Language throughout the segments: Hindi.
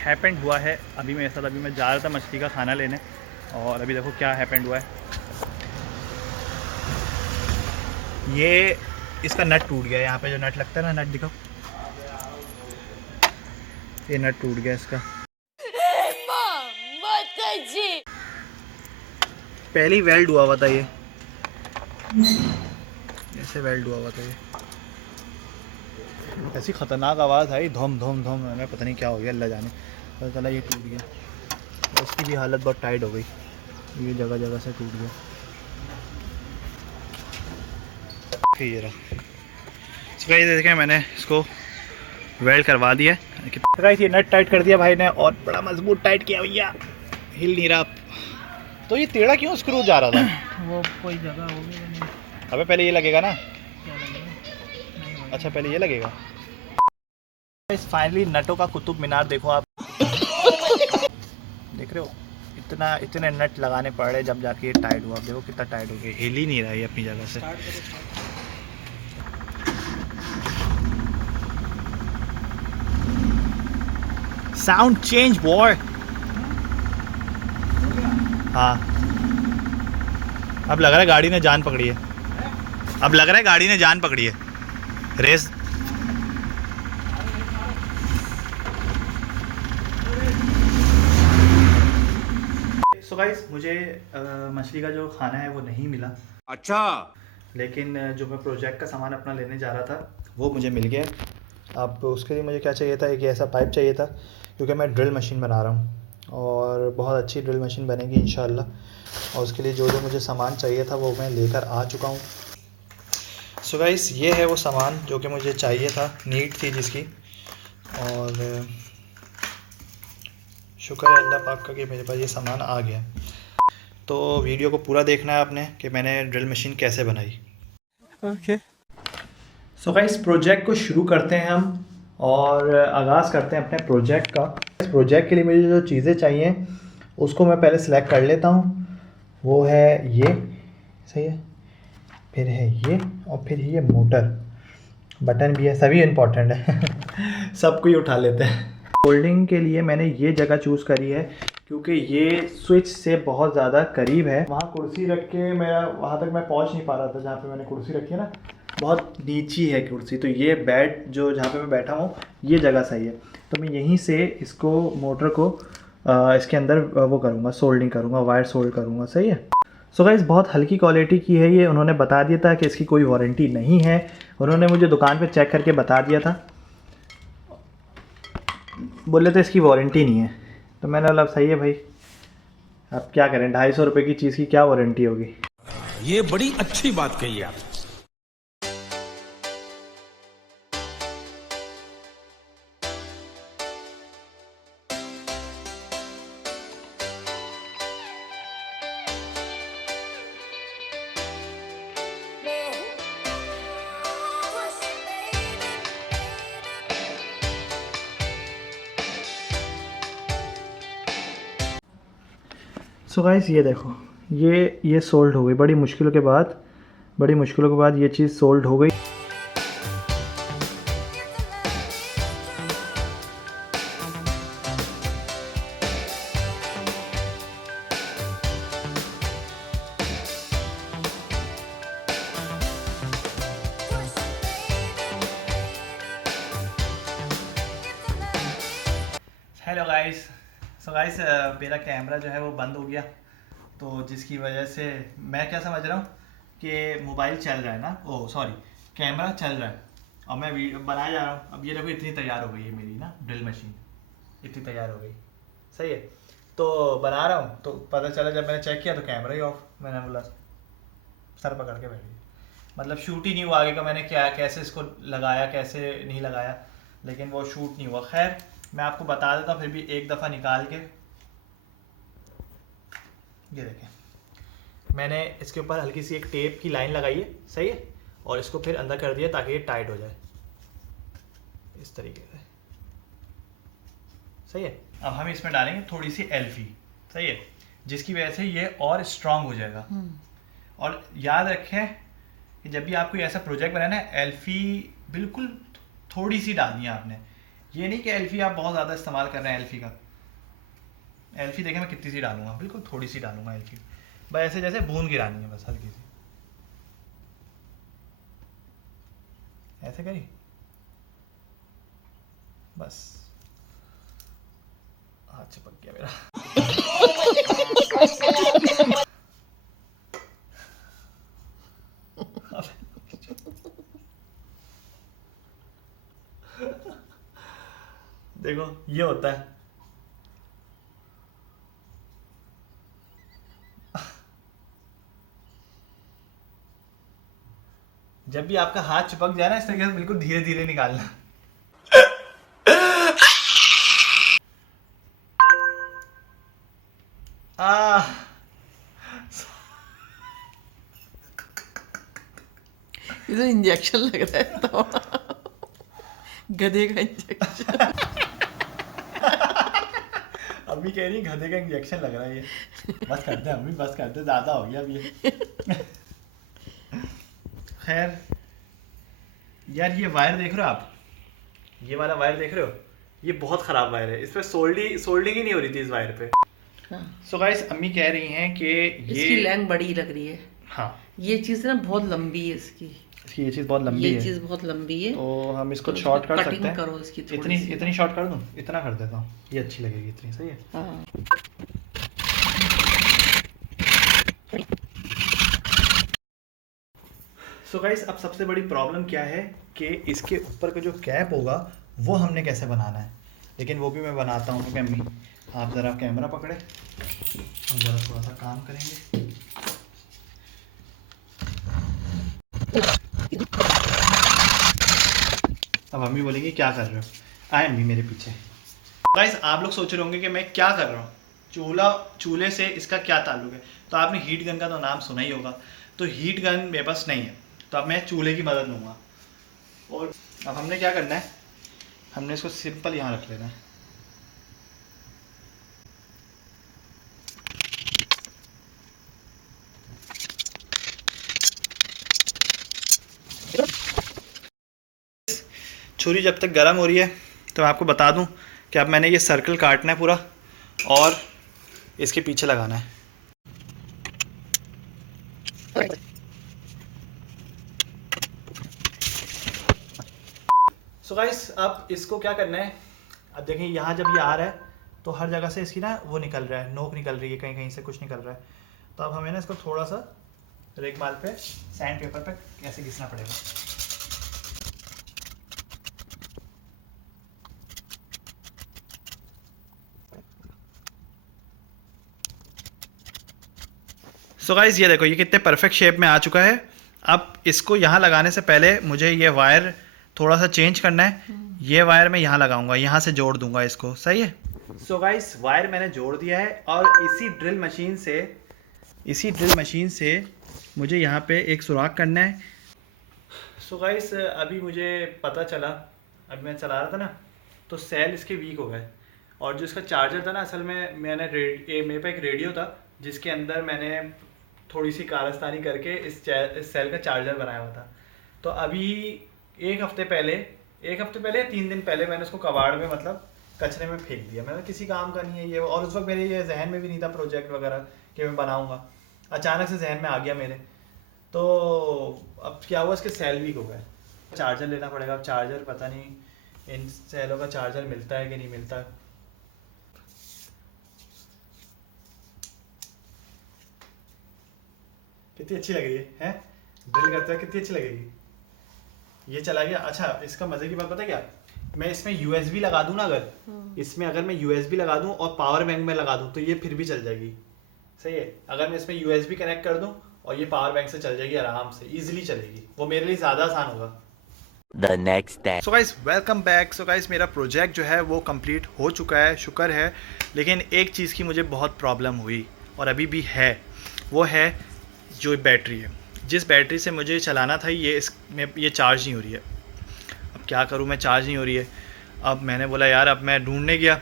हैपेंड हुआ है अभी मेरे साथ। अभी मैं जा रहा था मछली का खाना लेने और अभी देखो क्या हैपेंड हुआ है। ये इसका नट टूट गया। यहाँ पे जो नट लगता है ना, नट दिखाओ, ये नट टूट गया इसका। पहले ही वेल्ड हुआ था ये, ऐसे वेल्ड हुआ था ये। ऐसी ख़तरनाक आवाज़ आई, धम धम धम। मैं पता नहीं क्या हो गया, अल्लाह जाने। पता चला ये टूट गया। और इसकी भी हालत बहुत टाइट हो गई, ये जगह जगह से टूट गया। ये रहा। गाइस देखें, मैंने इसको वेल्ड करवा दिया है। गाइस ये नट टाइट कर दिया भाई ने, और बड़ा मजबूत टाइट किया भैया, हिल नहीं रहा। तो ये टेढ़ा क्यों स्क्रू जा रहा था? वो कोई जगह होगी नहीं। अबे पहले ये लगेगा ना। क्या लगेगा? नहीं अच्छा पहले ये लगेगा। इस फाइनली नटों का कुतुब मीनार देखो आप। देख रहे हो, इतने नट लगाने पड़ रहे जब जाके ये टाइट हुआ। देखो कितना टाइट हो गया, हिल ही नहीं रहा है अपनी जगह से। Sound change boy. हाँ अब लग रहा है गाड़ी ने जान पकड़ी है। अब लग रहा है गाड़ी ने जान पकड़ी है। रेस सो गाइस, मुझे मछली का जो खाना है वो नहीं मिला। अच्छा, लेकिन जो मैं प्रोजेक्ट का सामान अपना लेने जा रहा था वो मुझे मिल गया। अब उसके लिए मुझे क्या चाहिए था, एक ऐसा पाइप चाहिए था, क्योंकि मैं ड्रिल मशीन बना रहा हूँ और बहुत अच्छी ड्रिल मशीन बनेगी इंशाल्लाह। और उसके लिए जो जो मुझे सामान चाहिए था वो मैं लेकर आ चुका हूँ। सो गाइस ये है वो सामान जो कि मुझे चाहिए था, नीड थी जिसकी। और शुक्र है अल्लाह पाक का कि मेरे पास ये सामान आ गया। तो वीडियो को पूरा देखना है आपने कि मैंने ड्रिल मशीन कैसे बनाई। ओके सो गाइस, प्रोजेक्ट को शुरू करते हैं हम और आगाज़ करते हैं अपने प्रोजेक्ट का। इस प्रोजेक्ट के लिए मुझे जो चीज़ें चाहिए उसको मैं पहले सिलेक्ट कर लेता हूँ। वो है ये, सही है, फिर है ये, और फिर ये मोटर, बटन भी है, सभी इम्पोर्टेंट है। सब कोई उठा लेते हैं। होल्डिंग के लिए मैंने ये जगह चूज़ करी है क्योंकि ये स्विच से बहुत ज़्यादा करीब है। वहाँ कुर्सी रख के मेरा वहाँ तक मैं पहुँच नहीं पा रहा था। जहाँ पे मैंने कुर्सी रखी है ना, बहुत नीची है कुर्सी, तो ये बेड जो जहाँ पे मैं बैठा हूँ ये जगह सही है। तो मैं यहीं से इसको, मोटर को इसके अंदर वो करूँगा, सोल्डिंग करूँगा, वायर सोल्ड करूँगा। सही है। सो गाइस बहुत हल्की क्वालिटी की है ये। उन्होंने बता दिया था कि इसकी कोई वारंटी नहीं है। उन्होंने मुझे दुकान पे चेक करके बता दिया था, बोले थे इसकी वारंटी नहीं है। तो मैंने बोला सही है भाई, अब क्या करें, 250 रुपये की चीज़ की क्या वारंटी होगी। ये बड़ी अच्छी बात कही आप। सो गाइस ये देखो, ये सोल्ड हो गई बड़ी मुश्किलों के बाद ये चीज़ सोल्ड हो गई। हेलो गाइस, सो गाइस मेरा कैमरा जो है वो बंद हो गया, तो जिसकी वजह से मैं क्या समझ रहा हूँ कि मोबाइल चल रहा है ना, ओह सॉरी, कैमरा चल रहा है और मैं वीडियो बनाया जा रहा हूँ। अब ये देखो इतनी तैयार हो गई है मेरी ना ड्रिल मशीन, इतनी तैयार हो गई। सही है, तो बना रहा हूँ तो पता चला जब मैंने चेक किया तो कैमरा ही ऑफ। मैंने बोला सर पकड़ के बैठ गई, मतलब शूट ही नहीं हुआ आगे का। मैंने क्या कैसे इसको लगाया, कैसे नहीं लगाया, लेकिन वो शूट नहीं हुआ। खैर मैं आपको बता देता हूँ फिर भी एक दफ़ा निकाल के। ये देखें, मैंने इसके ऊपर हल्की सी एक टेप की लाइन लगाई है, सही है, और इसको फिर अंदर कर दिया ताकि ये टाइट हो जाए इस तरीके से। सही है, अब हम इसमें डालेंगे थोड़ी सी एल्फी, सही है, जिसकी वजह से ये और स्ट्रांग हो जाएगा। और याद रखें कि जब भी आप कोई ऐसा प्रोजेक्ट बनाए ना, एल्फी बिल्कुल थोड़ी सी डालनी है आपने। ये नहीं कि एल्फी आप बहुत ज़्यादा इस्तेमाल कर रहे हैं एल्फी का। एल्फी देखें मैं कितनी सी डालूंगा, बिल्कुल थोड़ी सी डालूंगा एल्फी, बस ऐसे जैसे बूंद गिरानी है बस हल्की सी, ऐसे करी बस। हाथ चिपक गया मेरा। देखो ये होता है। जब भी आपका हाथ चिपक जाए ना इस तरीके से बिल्कुल धीरे धीरे निकालना। ये तो इंजेक्शन लग रहा है तो गधे का इंजेक्शन। अम्मी कह रही गधे का इंजेक्शन लग रहा है ये। बस करते हैं अम्मी, बस करते, ज्यादा हो गया अब ये। खैर यार ये वायर देख रहे हो आप, ये वाला वायर देख रहे हो, ये बहुत ख़राब वायर है। इस पर सोल्डिंग ही नहीं हो रही थी इस वायर पे। सो गाइस अम्मी कह रही हैं कि इसकी लेंथ बड़ी लग रही है। हाँ ये चीज़ ना बहुत लंबी है इसकी ये चीज़ बहुत लंबी है। ये चीज़ बहुत लंबी है, तो हम इसको तो शॉर्ट कर कटिंग सकते हैं। करो इसकी थोड़ी इतनी सी। इतनी शॉर्ट कर दूं, इतना कर देता हूँ, ये अच्छी लगेगी इतनी। सही है। हाँ। सो गाइस अब सबसे बड़ी प्रॉब्लम क्या है कि इसके ऊपर का जो कैप होगा वो हमने कैसे बनाना है, लेकिन वो भी मैं बनाता हूँ। कि अम्मी आप ज़रा कैमरा पकड़े, हम ज़रा थोड़ा सा काम करेंगे। अब अम्मी बोलेंगी क्या कर रहे हो, आए अम्मी मेरे पीछे। गाइस आप लोग सोच रहे होंगे कि मैं क्या कर रहा हूँ, चूल्हे से इसका क्या ताल्लुक है। तो आपने हीट गन का तो नाम सुना ही होगा, तो हीट गन मेरे पास नहीं है, तो अब मैं चूल्हे की मदद लूँगा। और अब हमने क्या करना है, हमने इसको सिंपल यहाँ रख लेना है। छुरी जब तक गर्म हो रही है तो मैं आपको बता दूं कि अब मैंने ये सर्कल काटना है पूरा और इसके पीछे लगाना है। सो गाइस अब इसको क्या करना है, अब देखें यहाँ जब ये आ रहा है तो हर जगह से इसकी ना वो निकल रहा है, नोक निकल रही है, कहीं कहीं से कुछ निकल रहा है। तो अब हमें ना इसको थोड़ा सा रेगमाल पे सैंड पेपर पे ऐसे घिसना पड़ेगा। सो गाइस ये देखो ये कितने परफेक्ट शेप में आ चुका है। अब इसको यहाँ लगाने से पहले मुझे ये वायर थोड़ा सा चेंज करना है। ये वायर मैं यहाँ लगाऊंगा, यहाँ से जोड़ दूंगा इसको। सही है। सो गाइस वायर मैंने जोड़ दिया है और इसी ड्रिल मशीन से मुझे यहाँ पे एक सुराख करना है। सो गाइस अभी मुझे पता चला, अभी मैं चला रहा था ना तो सेल इसके वीक हो गए, और जो इसका चार्जर था ना, असल में मेरे पे एक रेडियो था जिसके अंदर मैंने थोड़ी सी कारस्तानी करके इस सेल का चार्जर बनाया हुआ था। तो अभी एक हफ्ते पहले या 3 दिन पहले मैंने उसको कबाड़ में मतलब कचरे में फेंक दिया। मैंने किसी काम का नहीं है ये, और उस वक्त मेरे ये जहन में भी नहीं था प्रोजेक्ट वगैरह कि मैं बनाऊंगा, अचानक से जहन में आ गया मेरे। तो अब क्या हुआ, इसके सेल वीक हो गए, चार्जर लेना पड़ेगा। अब चार्जर पता नहीं इन सेलों का चार्जर मिलता है कि नहीं मिलता। कितनी अच्छी लग रही है ड्रिल करते हुए, कितनी अच्छी लगेगी। ये चला गया। अच्छा इसका मजे की बात पता क्या, मैं इसमें USB लगा दूं ना, अगर मैं USB लगा दूं और पावर बैंक में लगा दूं तो ये फिर भी चल जाएगी। सही है। अगर मैं इसमें USB कनेक्ट कर दूं और ये पावर बैंक से चल जाएगी, आराम से इजीली चलेगी, वो मेरे लिए ज़्यादा आसान होगा। The next day. So guys welcome back. So guys मेरा प्रोजेक्ट जो है वो कंप्लीट हो चुका है, शुक्र है। लेकिन एक चीज़ की मुझे बहुत प्रॉब्लम हुई और अभी भी है, वो है जो बैटरी है। जिस बैटरी से मुझे चलाना था ये चार्ज नहीं हो रही है। अब क्या करूँ मैं, चार्ज नहीं हो रही है। अब मैंने बोला यार, अब मैं ढूंढने गया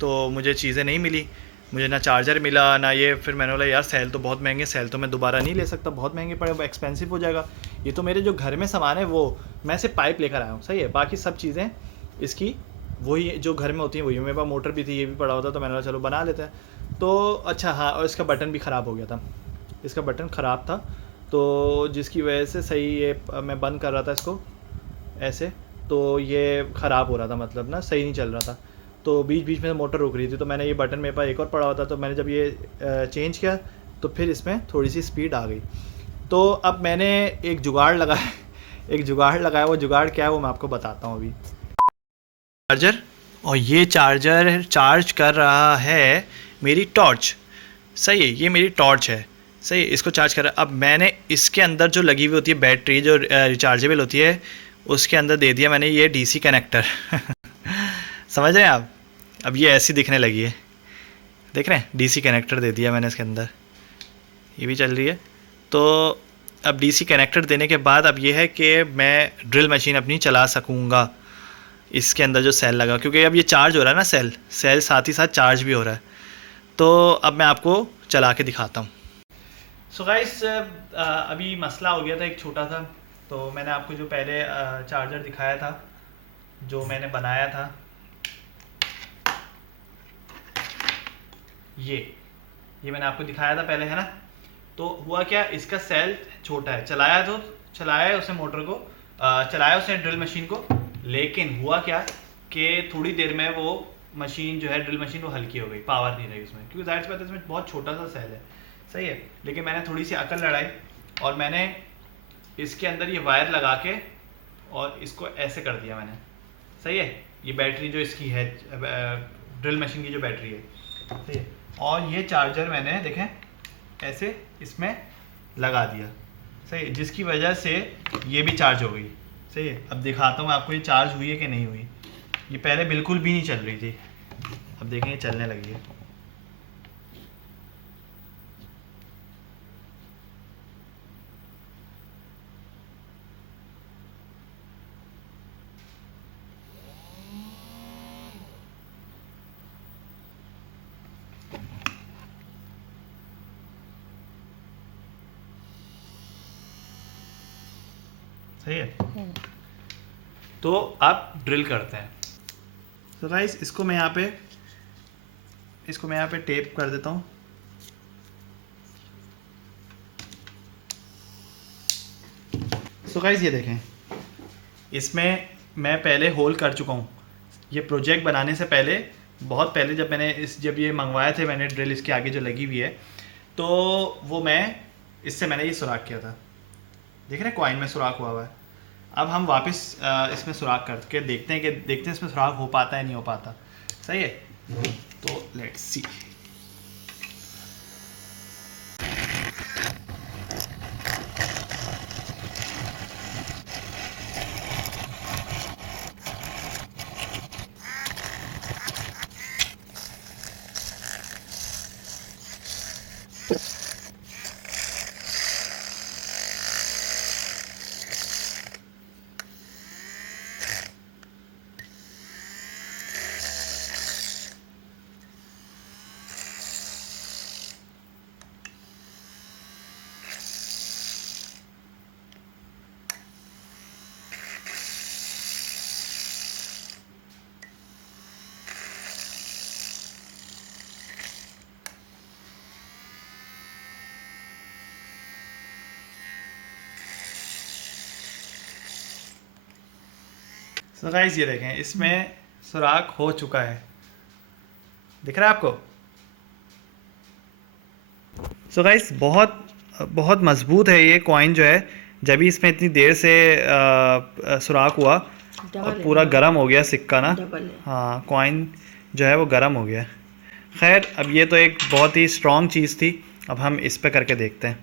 तो मुझे चीज़ें नहीं मिली, मुझे ना चार्जर मिला ना ये। फिर मैंने बोला यार सेल तो बहुत महंगे, सेल तो मैं दोबारा नहीं ले सकता, बहुत महंगे पड़े, वो एक्सपेंसिव हो जाएगा। ये तो मेरे जो घर में सामान है वो मैं सिर्फ पाइप लेकर आया हूँ। सही है, बाकी सब चीज़ें इसकी वही जो घर में होती है वही, मेरे पास मोटर भी थी, ये भी पड़ा होता, तो मैंने कहा चलो बना लेते हैं। तो अच्छा हाँ, और इसका बटन भी ख़राब हो गया था, इसका बटन ख़राब था, तो जिसकी वजह से सही ये मैं बंद कर रहा था इसको ऐसे, तो ये ख़राब हो रहा था, मतलब ना सही नहीं चल रहा था, तो बीच बीच में मोटर रुक रही थी। तो मैंने ये बटन मेरे पास एक और पड़ा हुआ था, तो मैंने जब ये चेंज किया तो फिर इसमें थोड़ी सी स्पीड आ गई। तो अब मैंने एक जुगाड़ लगाया एक जुगाड़ लगाया, वो जुगाड़ क्या है वो मैं आपको बताता हूँ अभी। चार्जर, और ये चार्जर चार्ज कर रहा है मेरी टॉर्च, सही है, ये मेरी टॉर्च है, सही है, इसको चार्ज कर रहा है। अब मैंने इसके अंदर जो लगी हुई होती है बैटरी जो रिचार्जेबल होती है, उसके अंदर दे दिया मैंने ये डीसी कनेक्टर समझ रहे हैं आप? अब ये ऐसी दिखने लगी है, देख रहे हैं, डीसी कनेक्टर दे दिया मैंने इसके अंदर, ये भी चल रही है। तो अब डीसी कनेक्टर देने के बाद अब ये है कि मैं ड्रिल मशीन अपनी चला सकूँगा इसके अंदर जो सेल लगा, क्योंकि अब ये चार्ज हो रहा है ना, सेल साथ ही साथ चार्ज भी हो रहा है। तो अब मैं आपको चला के दिखाता हूँ। सो गाइस, अभी मसला हो गया था एक छोटा सा, तो मैंने आपको जो पहले चार्जर दिखाया था जो मैंने बनाया था, ये मैंने आपको दिखाया था पहले, है ना। तो हुआ क्या, इसका सेल छोटा है, चलाया उसने मोटर को, चलाया उसने ड्रिल मशीन को, लेकिन हुआ क्या कि थोड़ी देर में वो मशीन जो है ड्रिल मशीन वो हल्की हो गई, पावर नहीं रही उसमें, क्योंकि जाहिर सी बात है इसमें बहुत छोटा सा सेल है, सही है। लेकिन मैंने थोड़ी सी अकल लड़ाई और मैंने इसके अंदर ये वायर लगा के और इसको ऐसे कर दिया मैंने, सही है। ये बैटरी जो इसकी है ड्रिल मशीन की जो बैटरी है, सही है, और ये चार्जर मैंने देखें ऐसे इसमें लगा दिया, सही है, जिसकी वजह से ये भी चार्ज हो गई, सही है। अब दिखाता हूँ आपको ये चार्ज हुई है कि नहीं हुई। ये पहले बिल्कुल भी नहीं चल रही थी, अब देखें ये चलने लगी है। सही है। तो आप ड्रिल करते हैं। तो गाइस इसको मैं यहाँ पे टेप कर देता हूँ। सो गाइस ये देखें, इसमें मैं पहले होल कर चुका हूँ। ये प्रोजेक्ट बनाने से पहले, बहुत पहले जब ये मंगवाए थे मैंने ड्रिल इसके आगे जो लगी हुई है, तो वो इससे मैंने ये सुराख किया था, देख रहे हैं कॉइन में सुराख हुआ हुआ है। अब हम वापस इसमें सुराख करके देखते हैं इसमें सुराख हो पाता है नहीं हो पाता, सही है। तो लेट्स सी। तो गाइस ये देखें, इसमें सुराख हो चुका है, दिख रहा है आपको। सो गाइस बहुत मज़बूत है ये कॉइन जो है, जब भी इसमें इतनी देर से सुराख हुआ और पूरा गर्म हो गया सिक्का ना, हाँ कॉइन जो है वो गर्म हो गया। खैर अब ये तो एक बहुत ही स्ट्रॉन्ग चीज़ थी, अब हम इस पे करके देखते हैं।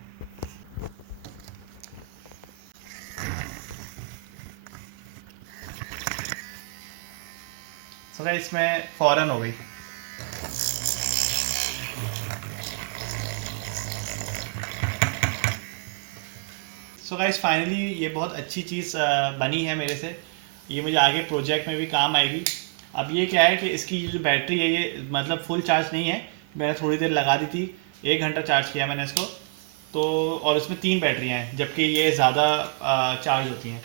सो गाइस इसमें फ़ौरन हो गई। सो गाइस फाइनली ये बहुत अच्छी चीज़ बनी है मेरे से, ये मुझे आगे प्रोजेक्ट में भी काम आएगी। अब ये क्या है कि इसकी जो बैटरी है ये मतलब फुल चार्ज नहीं है, मैंने थोड़ी देर लगा दी थी, 1 घंटा चार्ज किया मैंने इसको, तो और इसमें 3 बैटरियाँ हैं, जबकि ये ज़्यादा चार्ज होती हैं।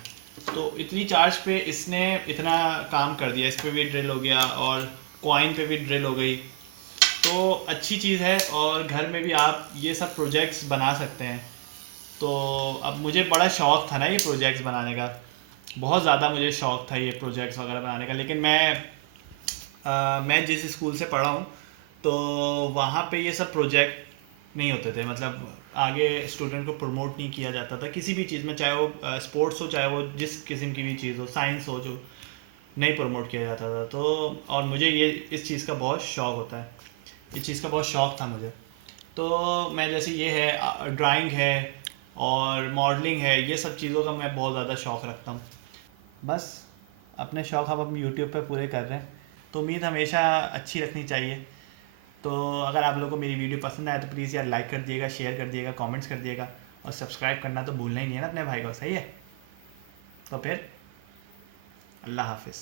तो इतनी चार्ज पे इसने इतना काम कर दिया, इस पे भी ड्रिल हो गया और कॉइन पे भी ड्रिल हो गई। तो अच्छी चीज़ है और घर में भी आप ये सब प्रोजेक्ट्स बना सकते हैं। तो अब मुझे बड़ा शौक़ था ना ये प्रोजेक्ट्स बनाने का, बहुत ज़्यादा मुझे शौक़ था ये प्रोजेक्ट्स वगैरह बनाने का। लेकिन मैं जिस स्कूल से पढ़ा हूँ तो वहाँ पे ये सब प्रोजेक्ट नहीं होते थे, मतलब आगे स्टूडेंट को प्रमोट नहीं किया जाता था किसी भी चीज़ में, चाहे वो स्पोर्ट्स हो चाहे वो जिस किस्म की भी चीज़ हो, साइंस हो, जो नहीं प्रमोट किया जाता था। तो और मुझे ये इस चीज़ का बहुत शौक़ होता है, इस चीज़ का बहुत शौक़ था मुझे। तो मैं जैसे ये है ड्राइंग है और मॉडलिंग है, ये सब चीज़ों का मैं बहुत ज़्यादा शौक़ रखता हूँ। बस अपने शौक़ हम अपने यूट्यूब पे पूरे कर रहे हैं, तो उम्मीद हमेशा अच्छी रखनी चाहिए। तो अगर आप लोगों को मेरी वीडियो पसंद आए तो प्लीज़ यार लाइक कर दिएगा, शेयर कर दिएगा, कमेंट्स कर दिएगा और सब्सक्राइब करना तो भूलना ही नहीं है ना अपने भाई को, सही है? तो फिर अल्लाह हाफिज़।